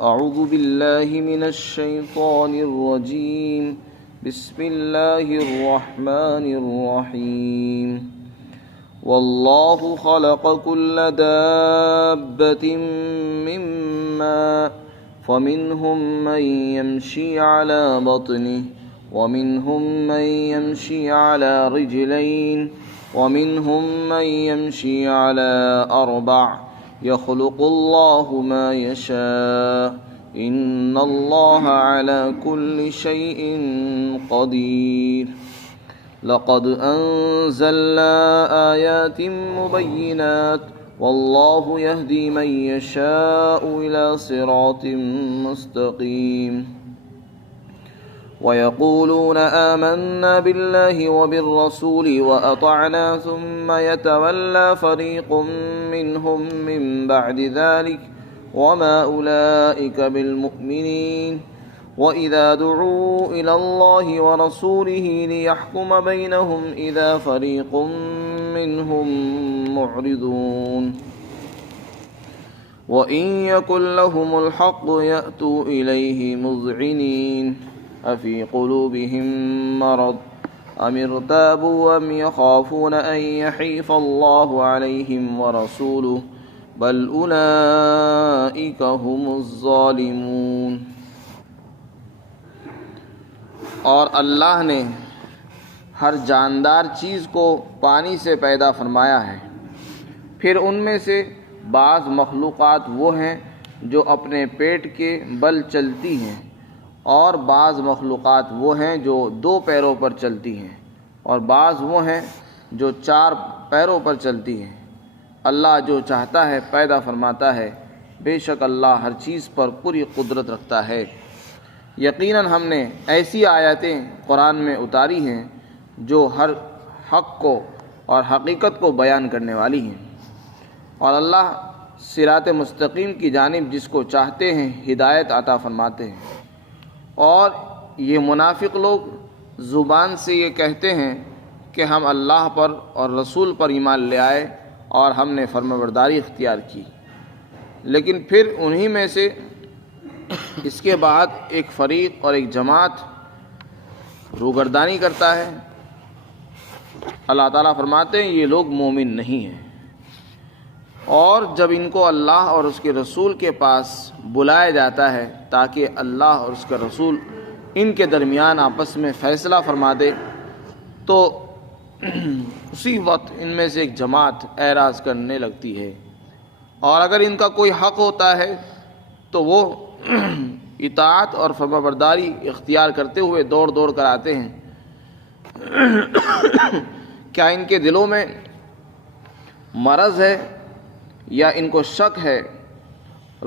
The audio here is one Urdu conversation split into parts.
أعوذ بالله من الشيطان الرجيم. بسم الله الرحمن الرحيم. والله خلق كل دابة من ماء فمنهم من يمشي على بطنه ومنهم من يمشي على رجلين ومنهم من يمشي على أربع يخلق الله ما يشاء إن الله على كل شيء قدير. لقد أنزلنا آيات مبينات والله يهدي من يشاء إلى صراط مستقيم. ويقولون آمنا بالله وبالرسول وأطعنا ثم يتولى فريق منهم من بعد ذلك وما أولئك بالمؤمنين. وإذا دعوا إلى الله ورسوله ليحكم بينهم إذا فريق منهم معرضون. وإن يكن لهم الحق يأتوا إليه مذعنين. أفي قلوبهم مرض أم ارتابوا أم يخافون أن يحيف الله عليهم ورسوله بل أولئك هم الظالمون. اور اللہ نے ہر جاندار چیز کو پانی سے پیدا فرمایا ہے. پھر ان میں سے بعض مخلوقات وہ ہیں جو اپنے پیٹ کے بل چلتی ہیں اور بعض مخلوقات وہ ہیں جو 2 پیروں پر چلتی ہیں اور بعض وہ ہیں جو 4 پیروں پر چلتی ہیں. اللہ جو چاہتا ہے پیدا فرماتا ہے. بے شک اللہ ہر چیز پر پوری قدرت رکھتا ہے. یقیناً ہم نے ایسی آیاتیں قرآن میں اتاری ہیں جو ہر حق کو اور حقیقت کو بیان کرنے والی ہیں. اور اللہ صراط مستقیم کی جانب جس کو چاہتے ہیں ہدایت عطا فرماتے ہیں. اور یہ منافق لوگ زبان سے یہ کہتے ہیں کہ ہم اللہ پر اور رسول پر ایمان لے آئے اور ہم نے فرمانبرداری اختیار کی، لیکن پھر انہی میں سے اس کے بعد ایک فریق اور ایک جماعت روگردانی کرتا ہے. اللہ تعالیٰ فرماتے ہیں یہ لوگ مومن نہیں ہیں. اور جب ان کو اللہ اور اس کے رسول کے پاس بلایا جاتا ہے تاکہ اللہ اور اس کا رسول ان کے درمیان آپس میں فیصلہ فرما دے تو اسی وقت ان میں سے ایک جماعت اعراض کرنے لگتی ہے. اور اگر ان کا کوئی حق ہوتا ہے تو وہ اطاعت اور فرمانبرداری اختیار کرتے ہوئے دوڑ دوڑ کر آتے ہیں. کیا ان کے دلوں میں مرض ہے یا ان کو شک ہے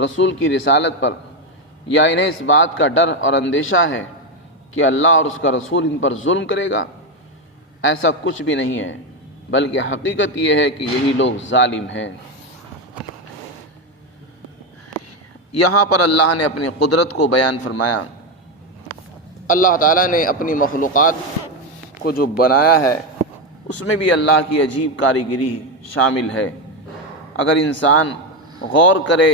رسول کی رسالت پر، یا انہیں اس بات کا ڈر اور اندیشہ ہے کہ اللہ اور اس کا رسول ان پر ظلم کرے گا؟ ایسا کچھ بھی نہیں ہے، بلکہ حقیقت یہ ہے کہ یہی لوگ ظالم ہیں. یہاں پر اللہ نے اپنی قدرت کو بیان فرمایا. اللہ تعالیٰ نے اپنی مخلوقات کو جو بنایا ہے اس میں بھی اللہ کی عجیب کاریگری شامل ہے. اگر انسان غور کرے،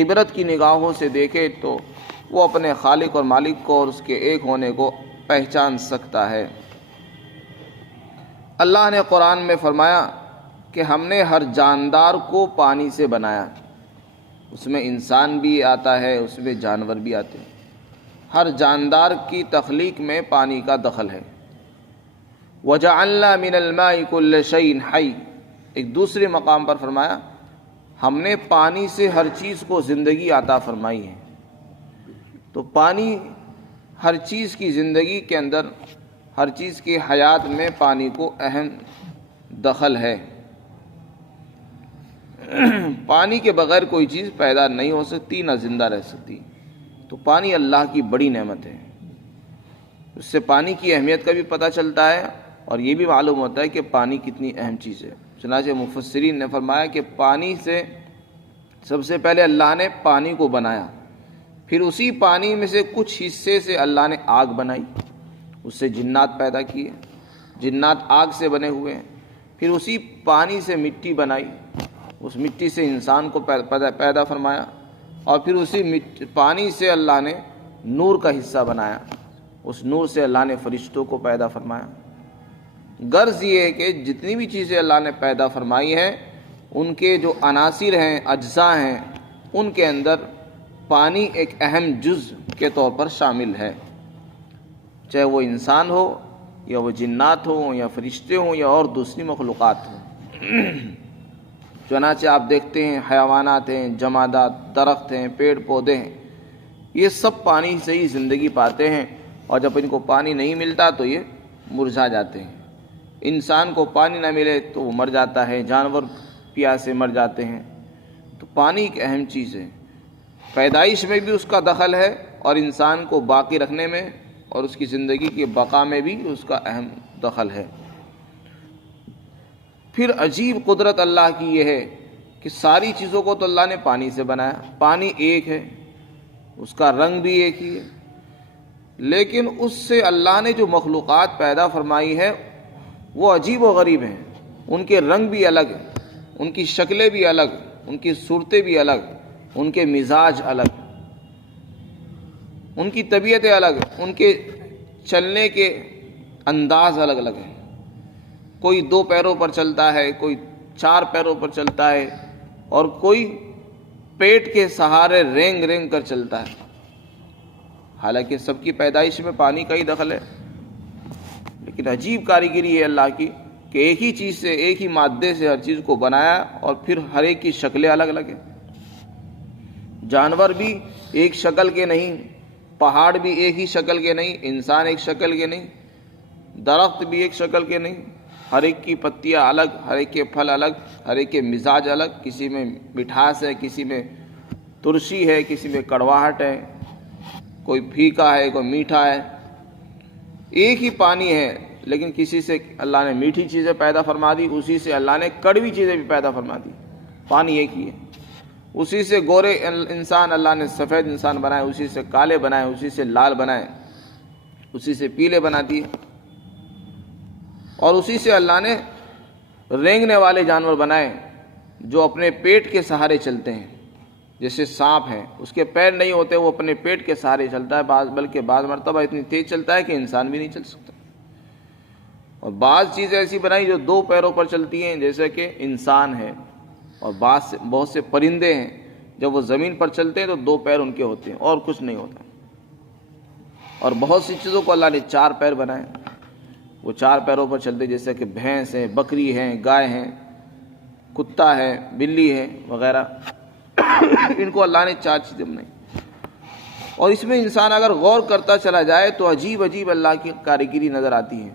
عبرت کی نگاہوں سے دیکھے تو وہ اپنے خالق اور مالک کو اور اس کے ایک ہونے کو پہچان سکتا ہے. اللہ نے قرآن میں فرمایا کہ ہم نے ہر جاندار کو پانی سے بنایا. اس میں انسان بھی آتا ہے، اس میں جانور بھی آتے ہیں. ہر جاندار کی تخلیق میں پانی کا دخل ہے. وَجَعَلْنَا مِنَ الْمَاءِ كُلَّ شَيْءٍ حَيٍّ. ایک دوسرے مقام پر فرمایا ہم نے پانی سے ہر چیز کو زندگی عطا فرمائی ہے. تو پانی ہر چیز کی زندگی کے اندر، ہر چیز کی حیات میں پانی کو اہم دخل ہے. پانی کے بغیر کوئی چیز پیدا نہیں ہو سکتی، نہ زندہ رہ سکتی. تو پانی اللہ کی بڑی نعمت ہے. اس سے پانی کی اہمیت کا بھی پتہ چلتا ہے اور یہ بھی معلوم ہوتا ہے کہ پانی کتنی اہم چیز ہے. چنانچہ مفسرین نے فرمایا کہ پانی سے سب سے پہلے اللہ نے پانی کو بنایا، پھر اسی پانی میں سے کچھ حصے سے اللہ نے آگ بنائی، اس سے جنات پیدا کیے، جنات آگ سے بنے ہوئے ہیں. پھر اسی پانی سے مٹی بنائی، اس مٹی سے انسان کو پیدا فرمایا، اور پھر اسی پانی سے اللہ نے نور کا حصہ بنایا، اس نور سے اللہ نے فرشتوں کو پیدا فرمایا۔ غرض یہ ہے کہ جتنی بھی چیزیں اللہ نے پیدا فرمائی ہیں ان کے جو عناصر ہیں، اجزاء ہیں، ان کے اندر پانی ایک اہم جز کے طور پر شامل ہے، چاہے وہ انسان ہو یا وہ جنات ہوں یا فرشتے ہوں یا اور دوسری مخلوقات ہوں۔ چنانچہ آپ دیکھتے ہیں حیوانات ہیں، جمادات، درخت ہیں، پیڑ پودے ہیں، یہ سب پانی سے ہی زندگی پاتے ہیں، اور جب ان کو پانی نہیں ملتا تو یہ مرجھا جاتے ہیں۔ انسان کو پانی نہ ملے تو وہ مر جاتا ہے، جانور پیاس سے مر جاتے ہیں۔ تو پانی ایک اہم چیز ہے، پیدائش میں بھی اس کا دخل ہے اور انسان کو باقی رکھنے میں اور اس کی زندگی کی بقا میں بھی اس کا اہم دخل ہے۔ پھر عجیب قدرت اللہ کی یہ ہے کہ ساری چیزوں کو تو اللہ نے پانی سے بنایا، پانی ایک ہے، اس کا رنگ بھی ایک ہی ہے، لیکن اس سے اللہ نے جو مخلوقات پیدا فرمائی ہے وہ عجیب و غریب ہیں، ان کے رنگ بھی الگ ہیں، ان کی شکلیں بھی الگ، ان کی صورتیں بھی الگ، ان کے مزاج الگ، ان کی طبیعتیں الگ، ان کے چلنے کے انداز الگ الگ ہیں۔ کوئی 2 پیروں پر چلتا ہے، کوئی 4 پیروں پر چلتا ہے، اور کوئی پیٹ کے سہارے رینگ رینگ کر چلتا ہے۔ حالانکہ سب کی پیدائش میں پانی کا ہی دخل ہے، لیکن عجیب کاریگری ہے اللہ کی کہ ایک ہی چیز سے، ایک ہی مادے سے ہر چیز کو بنایا، اور پھر ہر ایک کی شکلیں الگ الگ ہیں۔ جانور بھی ایک شکل کے نہیں، پہاڑ بھی ایک ہی شکل کے نہیں، انسان ایک شکل کے نہیں، درخت بھی ایک شکل کے نہیں، ہر ایک کی پتیاں الگ، ہر ایک کے پھل الگ، ہر ایک کے مزاج الگ، کسی میں مٹھاس ہے، کسی میں ترشی ہے، کسی میں کڑواہٹ ہے، کوئی پھیکا ہے، کوئی میٹھا ہے۔ ایک ہی پانی ہے لیکن کسی سے اللہ نے میٹھی چیزیں پیدا فرما دی، اسی سے اللہ نے کڑوی چیزیں بھی پیدا فرما دی۔ پانی ایک ہی ہے، اسی سے گورے انسان اللہ نے سفید انسان بنائے، اسی سے کالے بنائے، اسی سے لال بنائے، اسی سے پیلے بنا دیے، اور اسی سے اللہ نے رینگنے والے جانور بنائے جو اپنے پیٹ کے سہارے چلتے ہیں۔ جیسے سانپ ہے، اس کے پیر نہیں ہوتے، وہ اپنے پیٹ کے سہارے چلتا ہے، بلکہ بعض مرتبہ اتنی تیز چلتا ہے کہ انسان بھی نہیں چل سکتا۔ اور بعض چیزیں ایسی بنائی جو 2 پیروں پر چلتی ہیں، جیسے کہ انسان ہے، اور بہت سے پرندے ہیں جب وہ زمین پر چلتے ہیں تو 2 پیر ان کے ہوتے ہیں اور کچھ نہیں ہوتا۔ اور بہت سی چیزوں کو اللہ نے 4 پیر بنائے، وہ 4 پیروں پر چلتے، جیسے کہ بھینس ہے، بکری ہے، گائے ہیں، کتا ہے، بلی ہے وغیرہ۔ ان کو اللہ نے 4 چیزیں بنائی، اور اس میں انسان اگر غور کرتا چلا جائے تو عجیب عجیب اللہ کی کاریگری نظر آتی ہے۔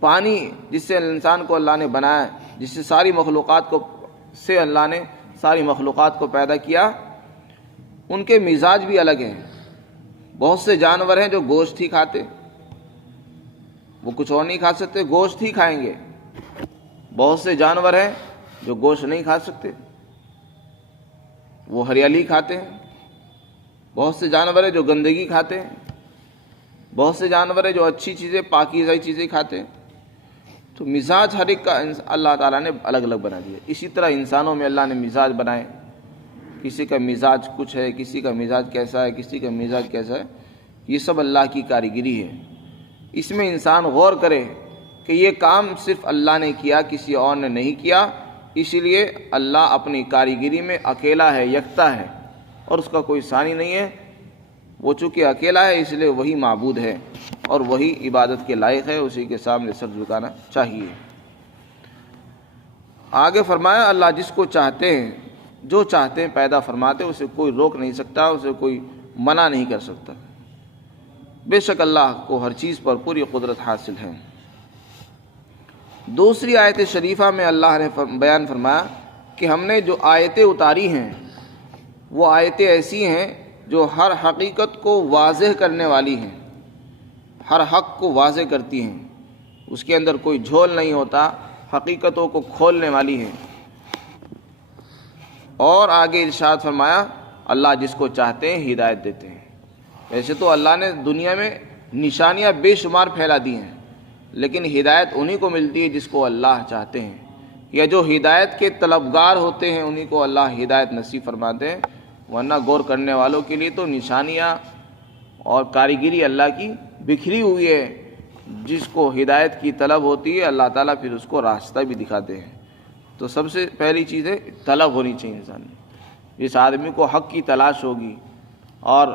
پانی جس سے انسان کو اللہ نے بنایا، جس سے اللہ نے ساری مخلوقات کو پیدا کیا، ان کے مزاج بھی الگ ہیں۔ بہت سے جانور ہیں جو گوشت ہی کھاتے، وہ کچھ اور نہیں کھا سکتے، گوشت ہی کھائیں گے۔ بہت سے جانور ہیں جو گوشت نہیں کھا سکتے، وہ ہریالی کھاتے ہیں۔ بہت سے جانور ہیں جو گندگی کھاتے ہیں، بہت سے جانور ہیں جو اچھی چیزیں، پاکیزہ چیزیں کھاتے ہیں۔ تو مزاج ہر ایک کا اللہ تعالیٰ نے الگ الگ بنا دیا۔ اسی طرح انسانوں میں اللہ نے مزاج بنائے، کسی کا مزاج کچھ ہے، کسی کا مزاج کیسا ہے، کسی کا مزاج کیسا ہے۔ یہ سب اللہ کی کاریگری ہے۔ اس میں انسان غور کرے کہ یہ کام صرف اللہ نے کیا، کسی اور نے نہیں کیا، اسی لیے اللہ اپنی کاریگری میں اکیلا ہے، یکتا ہے، اور اس کا کوئی ثانی نہیں ہے۔ وہ چونکہ اکیلا ہے اس لیے وہی معبود ہے اور وہی عبادت کے لائق ہے، اسی کے سامنے سر جھکانا چاہیے۔ آگے فرمایا اللہ جس کو چاہتے ہیں، جو چاہتے ہیں پیدا فرماتے، اسے کوئی روک نہیں سکتا، اسے کوئی منع نہیں کر سکتا۔ بے شک اللہ کو ہر چیز پر پوری قدرت حاصل ہے۔ دوسری آیت شریفہ میں اللہ نے بیان فرمایا کہ ہم نے جو آیتیں اتاری ہیں وہ آیتیں ایسی ہیں جو ہر حقیقت کو واضح کرنے والی ہیں، ہر حق کو واضح کرتی ہیں، اس کے اندر کوئی جھول نہیں ہوتا، حقیقتوں کو کھولنے والی ہیں۔ اور آگے ارشاد فرمایا اللہ جس کو چاہتے ہیں ہدایت دیتے ہیں۔ ویسے تو اللہ نے دنیا میں نشانیاں بے شمار پھیلا دی ہیں، لیکن ہدایت انہی کو ملتی ہے جس کو اللہ چاہتے ہیں، یا جو ہدایت کے طلبگار ہوتے ہیں انہی کو اللہ ہدایت نصیب فرماتے ہیں۔ ورنہ غور کرنے والوں کے لیے تو نشانیاں اور کاریگری اللہ کی بکھری ہوئی ہے. جس کو ہدایت کی طلب ہوتی ہے اللہ تعالیٰ پھر اس کو راستہ بھی دکھاتے ہیں. تو سب سے پہلی چیز ہے طلب ہونی چاہیے انسان میں. جس آدمی کو حق کی تلاش ہوگی اور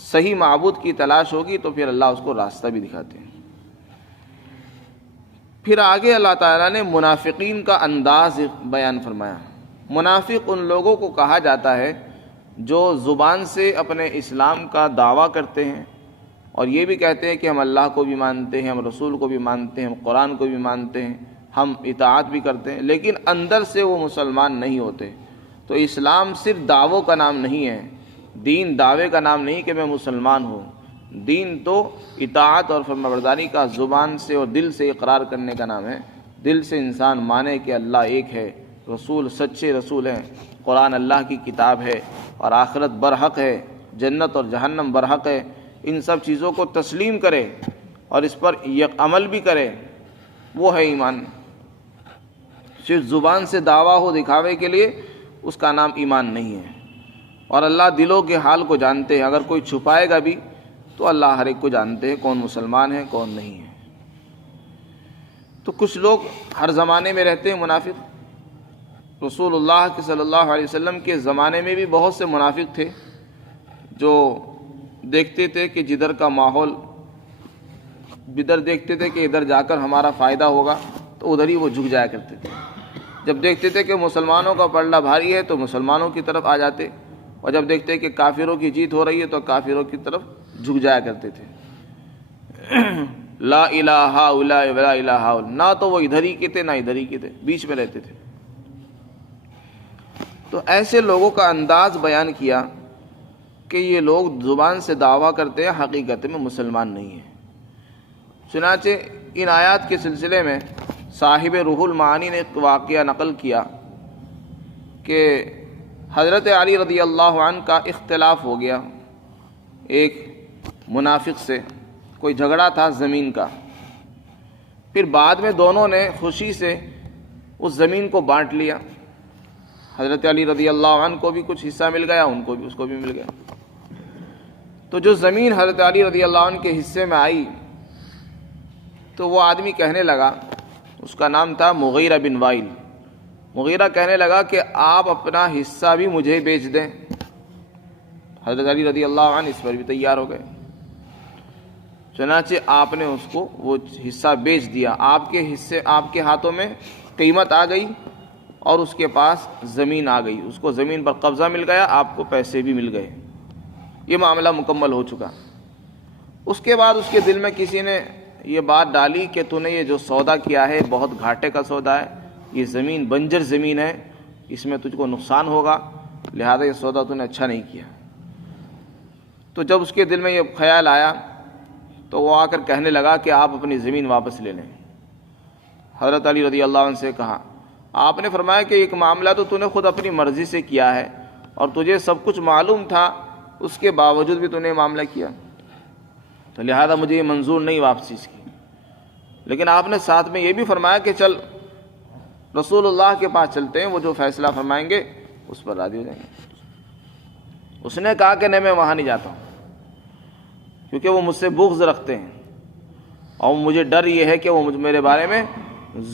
صحیح معبود کی تلاش ہوگی تو پھر اللہ اس کو راستہ بھی دکھاتے ہیں. پھر آگے اللہ تعالیٰ نے منافقین کا انداز بیان فرمایا. منافق ان لوگوں کو کہا جاتا ہے جو زبان سے اپنے اسلام کا دعویٰ کرتے ہیں اور یہ بھی کہتے ہیں کہ ہم اللہ کو بھی مانتے ہیں, ہم رسول کو بھی مانتے ہیں, ہم قرآن کو بھی مانتے ہیں, ہم اطاعت بھی کرتے ہیں, لیکن اندر سے وہ مسلمان نہیں ہوتے. تو اسلام صرف دعووں کا نام نہیں ہے, دین دعوے کا نام نہیں کہ میں مسلمان ہوں. دین تو اطاعت اور فرمانبرداری کا زبان سے اور دل سے اقرار کرنے کا نام ہے. دل سے انسان مانے کہ اللہ ایک ہے, رسول سچے رسول ہیں, قرآن اللہ کی کتاب ہے اور آخرت برحق ہے, جنت اور جہنم برحق ہے. ان سب چیزوں کو تسلیم کرے اور اس پر عمل بھی کرے, وہ ہے ایمان. صرف زبان سے دعویٰ ہو دکھاوے کے لیے اس کا نام ایمان نہیں ہے. اور اللہ دلوں کے حال کو جانتے ہیں. اگر کوئی چھپائے گا بھی تو اللہ ہر ایک کو جانتے ہیں کون مسلمان ہے کون نہیں ہے. تو کچھ لوگ ہر زمانے میں رہتے ہیں منافق. رسول اللہ کے صلی اللہ علیہ وسلم کے زمانے میں بھی بہت سے منافق تھے جو دیکھتے تھے کہ جدھر کا ماحول, جدھر دیکھتے تھے کہ ادھر جا کر ہمارا فائدہ ہوگا تو ادھر ہی وہ جھک جایا کرتے تھے. جب دیکھتے تھے کہ مسلمانوں کا پلڑا بھاری ہے تو مسلمانوں کی طرف آ جاتے, اور جب دیکھتے کہ کافروں کی جیت ہو رہی ہے تو کافروں کی طرف جھک جایا کرتے تھے. لا الہ الا ولا الہ الا, نہ تو وہ ادھر ہی کے تھے نہ ادھر ہی کے تھے, بیچ میں رہتے تھے. تو ایسے لوگوں کا انداز بیان کیا کہ یہ لوگ زبان سے دعویٰ کرتے ہیں, حقیقت میں مسلمان نہیں ہیں. چنانچہ ان آیات کے سلسلے میں صاحب روح المعانی نے ایک واقعہ نقل کیا کہ حضرت علی رضی اللہ عنہ کا اختلاف ہو گیا ایک منافق سے. کوئی جھگڑا تھا زمین کا. پھر بعد میں دونوں نے خوشی سے اس زمین کو بانٹ لیا. حضرت علی رضی اللہ عنہ کو بھی کچھ حصہ مل گیا, ان کو بھی, اس کو بھی مل گیا. تو جو زمین حضرت علی رضی اللہ عنہ کے حصے میں آئی تو وہ آدمی کہنے لگا, اس کا نام تھا مغیرہ بن وائل. مغیرہ کہنے لگا کہ آپ اپنا حصہ بھی مجھے بیچ دیں. حضرت علی رضی اللہ عنہ اس پر بھی تیار ہو گئے. چنانچہ آپ نے اس کو وہ حصہ بیچ دیا. آپ کے حصے, آپ کے ہاتھوں میں قیمت آ گئی اور اس کے پاس زمین آ گئی. اس کو زمین پر قبضہ مل گیا, آپ کو پیسے بھی مل گئے. یہ معاملہ مکمل ہو چکا. اس کے بعد اس کے دل میں کسی نے یہ بات ڈالی کہ تو نے یہ جو سودا کیا ہے بہت گھاٹے کا سودا ہے, یہ زمین بنجر زمین ہے, اس میں تجھ کو نقصان ہوگا, لہذا یہ سودا تو نے اچھا نہیں کیا. تو جب اس کے دل میں یہ خیال آیا تو وہ آ کر کہنے لگا کہ آپ اپنی زمین واپس لے لیں. حضرت علی رضی اللہ عنہ سے کہا, آپ نے فرمایا کہ ایک معاملہ تو نے خود اپنی مرضی سے کیا ہے اور تجھے سب کچھ معلوم تھا, اس کے باوجود بھی تو نے معاملہ کیا, تو لہذا مجھے یہ منظور نہیں واپسی اس کی. لیکن آپ نے ساتھ میں یہ بھی فرمایا کہ چل رسول اللہ کے پاس چلتے ہیں, وہ جو فیصلہ فرمائیں گے اس پر راضی ہو جائیں گے. اس نے کہا کہ نہیں, میں وہاں نہیں جاتا ہوں کیونکہ وہ مجھ سے بغض رکھتے ہیں اور مجھے ڈر یہ ہے کہ وہ میرے بارے میں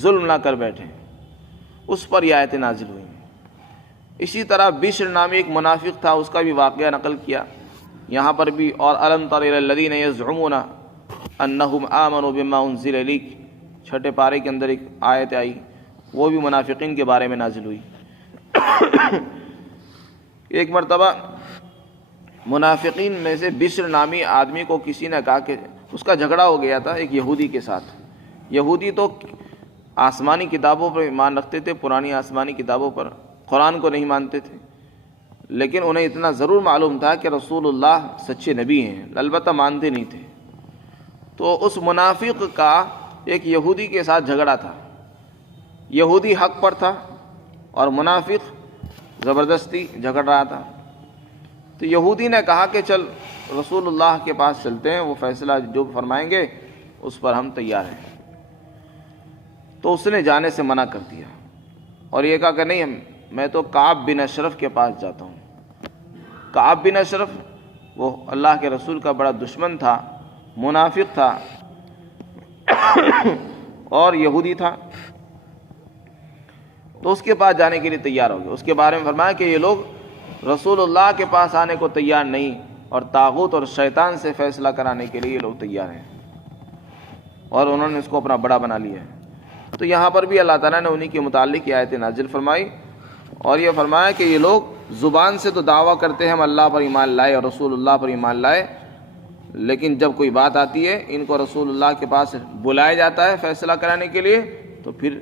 ظلم نہ کر بیٹھیں. اس پر یہ آیتیں نازل ہوئی. اسی طرح بشر نامی ایک منافق تھا, اس کا بھی واقعہ نقل کیا یہاں پر بھی. اور الم تر الی الذین یزعمون انہم آمنوا بما انزل الیک, چھٹے پارے کے اندر ایک آیت آئی, وہ بھی منافقین کے بارے میں نازل ہوئی. ایک مرتبہ منافقین میں سے بشر نامی آدمی کو کسی نے کہا کہ اس کا جھگڑا ہو گیا تھا ایک یہودی کے ساتھ. یہودی تو آسمانی کتابوں پر ایمان رکھتے تھے, پرانی آسمانی کتابوں پر, قرآن کو نہیں مانتے تھے, لیکن انہیں اتنا ضرور معلوم تھا کہ رسول اللہ سچے نبی ہیں, البتہ مانتے نہیں تھے. تو اس منافق کا ایک یہودی کے ساتھ جھگڑا تھا. یہودی حق پر تھا اور منافق زبردستی جھگڑ رہا تھا. تو یہودی نے کہا کہ چل رسول اللہ کے پاس چلتے ہیں, وہ فیصلہ جو فرمائیں گے اس پر ہم تیار ہیں. تو اس نے جانے سے منع کر دیا اور یہ کہا کہ نہیں, میں تو کعب بن اشرف کے پاس جاتا ہوں. کعب بن اشرف وہ اللہ کے رسول کا بڑا دشمن تھا، منافق تھا اور یہودی تھا، تو اس کے پاس جانے کے لیے تیار ہو گئے۔ اس کے بارے میں فرمایا کہ یہ لوگ رسول اللہ کے پاس آنے کو تیار نہیں، اور طاغوت اور شیطان سے فیصلہ کرانے کے لیے یہ لوگ تیار ہیں، اور انہوں نے اس کو اپنا بڑا بنا لیا ہے۔ تو یہاں پر بھی اللہ تعالیٰ نے انہی کے متعلق یہ آیتیں نازل فرمائی، اور یہ فرمایا کہ یہ لوگ زبان سے تو دعویٰ کرتے ہیں ہم اللہ پر ایمان لائے اور رسول اللہ پر ایمان لائے، لیکن جب کوئی بات آتی ہے ان کو رسول اللہ کے پاس بلایا جاتا ہے فیصلہ کرانے کے لیے تو پھر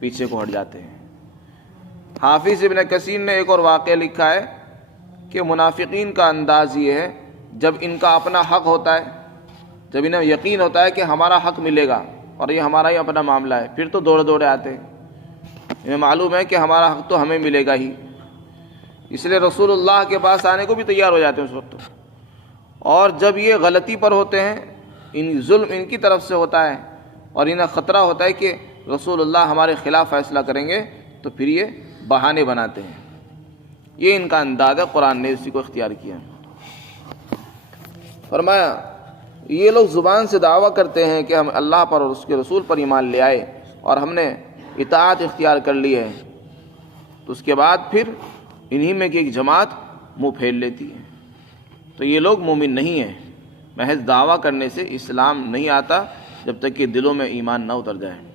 پیچھے کو ہٹ جاتے ہیں۔ حافظ ابن کثیر نے ایک اور واقعہ لکھا ہے کہ منافقین کا انداز یہ ہے، جب ان کا اپنا حق ہوتا ہے، جب انہیں یقین ہوتا ہے کہ ہمارا حق ملے گا اور یہ ہمارا ہی اپنا معاملہ ہے، پھر تو دوڑے دوڑے آتے ہیں، انہیں معلوم ہے کہ ہمارا حق تو ہمیں ملے گا ہی، اس لیے رسول اللہ کے پاس آنے کو بھی تیار ہو جاتے ہیں اس وقت۔ اور جب یہ غلطی پر ہوتے ہیں، ان ظلم ان کی طرف سے ہوتا ہے اور انہیں خطرہ ہوتا ہے کہ رسول اللہ ہمارے خلاف فیصلہ کریں گے، تو پھر یہ بہانے بناتے ہیں۔ یہ ان کا انداز ہے، قرآن نے اسی کو اختیار کیا۔ فرمایا یہ لوگ زبان سے دعویٰ کرتے ہیں کہ ہم اللہ پر اور اس کے رسول پر ایمان لے آئے اور ہم نے اطاعت اختیار کر لی ہے، تو اس کے بعد پھر انہی میں کی ایک جماعت منہ پھیر لیتی ہے۔ تو یہ لوگ مومن نہیں ہیں، محض دعویٰ کرنے سے اسلام نہیں آتا جب تک کہ دلوں میں ایمان نہ اتر جائے۔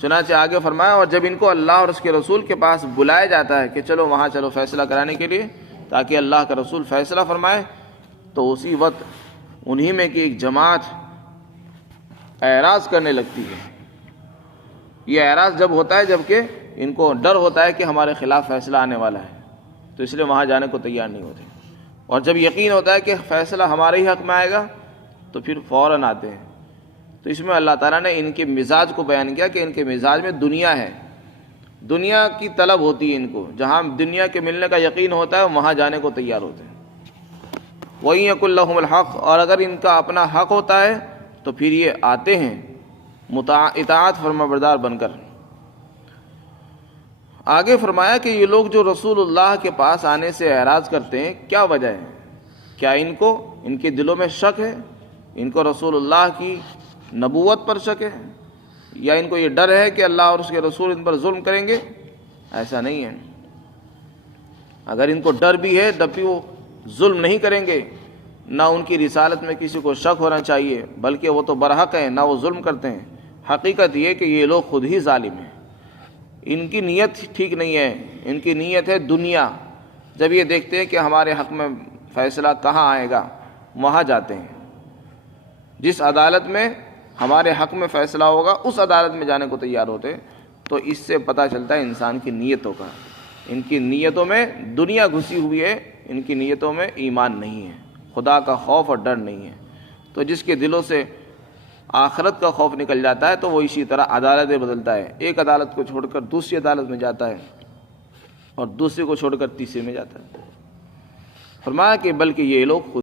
چنانچہ آگے فرمایا اور جب ان کو اللہ اور اس کے رسول کے پاس بلایا جاتا ہے کہ چلو وہاں چلو فیصلہ کرانے کے لیے تاکہ اللہ کا رسول فیصلہ فرمائے، تو اسی وقت انہی میں کی ایک جماعت اعراض کرنے لگتی ہے۔ یہ اعراض جب ہوتا ہے جب کہ ان کو ڈر ہوتا ہے کہ ہمارے خلاف فیصلہ آنے والا ہے، تو اس لیے وہاں جانے کو تیار نہیں ہوتے، اور جب یقین ہوتا ہے کہ فیصلہ ہمارے ہی حق میں آئے گا تو پھر فوراً آتے ہیں۔ تو اس میں اللہ تعالیٰ نے ان کے مزاج کو بیان کیا کہ ان کے مزاج میں دنیا ہے، دنیا کی طلب ہوتی ہے ان کو، جہاں دنیا کے ملنے کا یقین ہوتا ہے وہاں جانے کو تیار ہوتے ہیں۔ وَإِن يَكُن لَّهُمُ الْحَقُّ، اور اگر ان کا اپنا حق ہوتا ہے تو پھر یہ آتے ہیں اطاعت فرمانبردار بن کر۔ آگے فرمایا کہ یہ لوگ جو رسول اللہ کے پاس آنے سے اعراض کرتے ہیں، کیا وجہ ہے؟ کیا ان کے دلوں میں شک ہے؟ ان کو رسول اللہ کی نبوت پر شک ہے، یا ان کو یہ ڈر ہے کہ اللہ اور اس کے رسول ان پر ظلم کریں گے؟ ایسا نہیں ہے۔ اگر ان کو ڈر بھی ہے تب بھی وہ ظلم نہیں کریں گے، نہ ان کی رسالت میں کسی کو شک ہونا چاہیے، بلکہ وہ تو برحق ہیں، نہ وہ ظلم کرتے ہیں۔ حقیقت یہ کہ یہ لوگ خود ہی ظالم ہیں، ان کی نیت ٹھیک نہیں ہے، ان کی نیت ہے دنیا۔ جب یہ دیکھتے ہیں کہ ہمارے حق میں فیصلہ کہاں آئے گا وہاں جاتے ہیں، جس عدالت میں ہمارے حق میں فیصلہ ہوگا اس عدالت میں جانے کو تیار ہوتے۔ تو اس سے پتہ چلتا ہے انسان کی نیتوں کا، ان کی نیتوں میں دنیا گھسی ہوئی ہے، ان کی نیتوں میں ایمان نہیں ہے، خدا کا خوف اور ڈر نہیں ہے۔ تو جس کے دلوں سے آخرت کا خوف نکل جاتا ہے تو وہ اسی طرح عدالتیں بدلتا ہے، ایک عدالت کو چھوڑ کر دوسری عدالت میں جاتا ہے اور دوسری کو چھوڑ کر تیسری میں جاتا ہے۔ فرمایا کہ بلکہ یہ لوگ خود